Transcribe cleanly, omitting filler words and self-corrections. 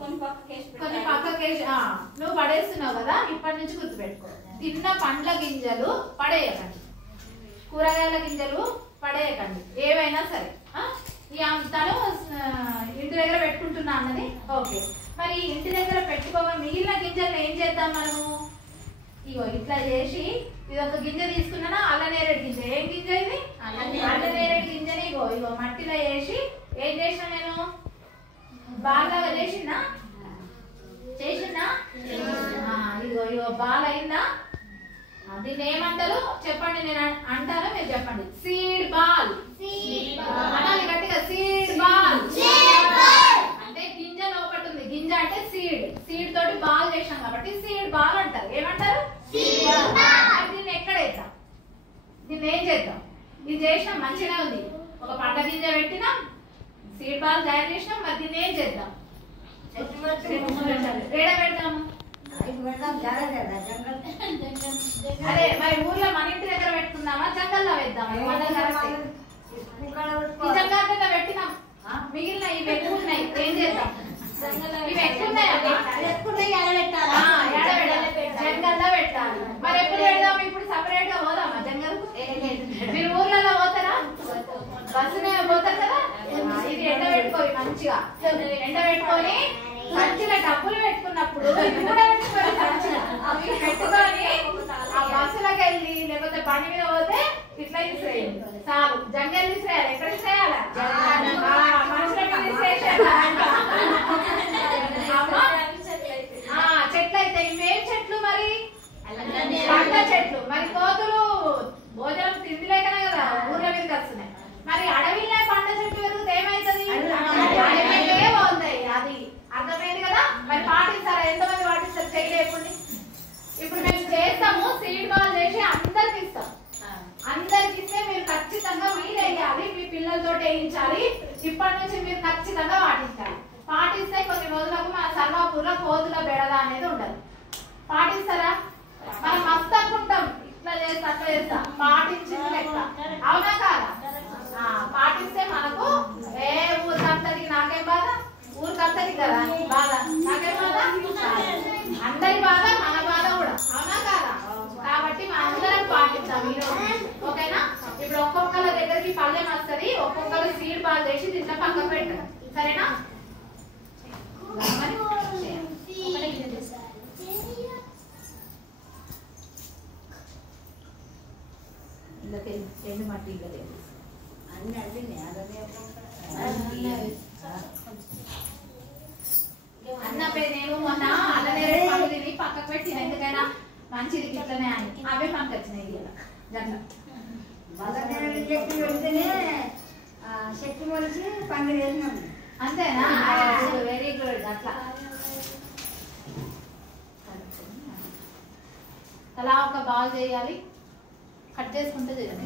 కొన్ని పక్కకేసి నువ్వు పడేస్తున్నావు కదా, ఇప్పటి నుంచి గుర్తుపెట్టుకో. తిన్న పండ్ల గింజలు పడేయకండి, కూరగాయల గింజలు పడేయకండి, ఏవైనా సరే. తను ఇంటి దగ్గర పెట్టుకుంటున్నా అన్నది ఓకే. మరి ఇంటి దగ్గర పెట్టుకోగా మిగిలిన గింజలను ఏం చేద్దాం మనము? ఇగో ఇట్లా చేసి ఇది ఒక గింజ తీసుకున్నానా, అల్లనేరేడు గింజ. ఏం గింజ ఇది? అల్లనేరేడు గింజని ఇగో ఇగో మట్టిలో వేసి ఏం చేసిన నేను? బాగా చేసిందా? ఇగో ఇగో బాల్ అయిందా? దీన్ని ఏమంటారు చెప్పండి, నేను అంటాను మీరు చెప్పండి. సీడ్ బాల్ అనాలి గట్టిగా, సీడ్ బాల్. అంటే గింజ లోపల ఉంది, గింజ అంటే సీడ్, సీడ్ తోటి బాల్ చేసాం కాబట్టి సీడ్ బాల్ అంటారు. ఏమంటారు? దీన్ని ఎక్కడ వేద్దాం? దీన్ని ఏం చేద్దాం? ఇది చేసినాం మంచిగా ఉంది, ఒక పంట గింజ పెట్టినాం, సీడ్ బాల్ తయారు చేసినాం. మరి దీన్ని ఏం చేద్దాం? ఏడ పెడతాము? అదే మరి ఊర్లో మన ఇంటి దగ్గర పెట్టుకుందామా, జంగల్లో వేద్దామా? జంగల్లో పెట్టినాం, మిగిలిన ఇవి ఎక్కువ ఉన్నాయి, ఏం చేద్దాం? ఇవి ఎక్కువ జంగల్లో పెట్టాలి. మరి ఎప్పుడు పెడదాం? ఇప్పుడు సపరేట్ గా పోదామా జంగల్? మీరు ఊర్లలో పోతారా? బస్సునే పోతారు కదా. ఇది ఎండ పెట్టుకోవాలి మంచిగా, ఎండ పెట్టుకొని మంచిగా డబ్బులు పెట్టుకున్నప్పుడు అవి పెట్టుకొని ఆ బస్సులకు వెళ్ళి లేకపోతే బండి మీద పోతే ఇట్లా తీసేయాలి చాలు. జంగల్ తీసేయాలి. ఎక్కడ తీసేయాలి? మనుషుల మీద తీసేయాలి. చెట్లు అయితే ఇవేం చెట్లు? మరి పంట చెట్లు. మరి కోతులు భోజనం తిండి లేకనే కదా ఊర్ల మీదకి వస్తున్నాయి. మరి అడవిలో పంట చెట్లు పెరిగితే ఏమైతుంది? అడవిలే పోతాయి. అది అర్థమైంది కదా. మరి పాటిస్తారా? ఎంతమంది పాటిస్తారు? చేయలేకుండా ఇప్పుడు మేము చేస్తాము, సీడ్ బాల్ చేసి అందరికి ఇస్తాం. అందరికి ఇస్తే మీరు ఖచ్చితంగా మీరు వేయాలి, మీ పిల్లలతో వేయించాలి. ఇప్పటి నుంచి మీరు ఖచ్చితంగా పాటించాలి. పాటిస్తే కొన్ని రోజులకు మన సర్వాపూర్లో కోతుల బెడద అనేది ఉండదు. పాటిస్తారా? మనం మస్తు అనుకుంటాం, ఇట్లా చేస్తా అట్లా చేస్తా, పాటించింది లెక్క. అవునా కాదా? పాటిస్తే మనకు ఏ ఊరు కత్తది, నాకేం బాధ? ఊరు కత్తది కదా బాధ, నాకేం బాధ? అందరి బాధ మన బాధ కూడా. అవునా కాదా? కాబట్టి మనం అందరం పాటిద్దాం ఈరోజు, ఓకేనా? ఇప్పుడు ఒక్కొక్కరి దగ్గరికి పళ్ళెం వస్తుంది, ఒక్కొక్కరు సీడ్ బాల్ చేసి దీంట్లో పక్కకు పెట్టారు, సరేనా? ఎండు మట్టి అన్నపై నేను మొన్న అల్లనేరేడు పండు తిని పక్కకు పెట్టిన, ఎందుకైనా మంచిది గిట్లనే అని. అవే మనకు వచ్చినాయి గట్ల. శక్తి మొలిచి పండు వేసినాం అంతేనా? Very good. అట్లా అలా ఒక బాల్ చేయాలి, కట్ చేసుకుంటే చేయాలి.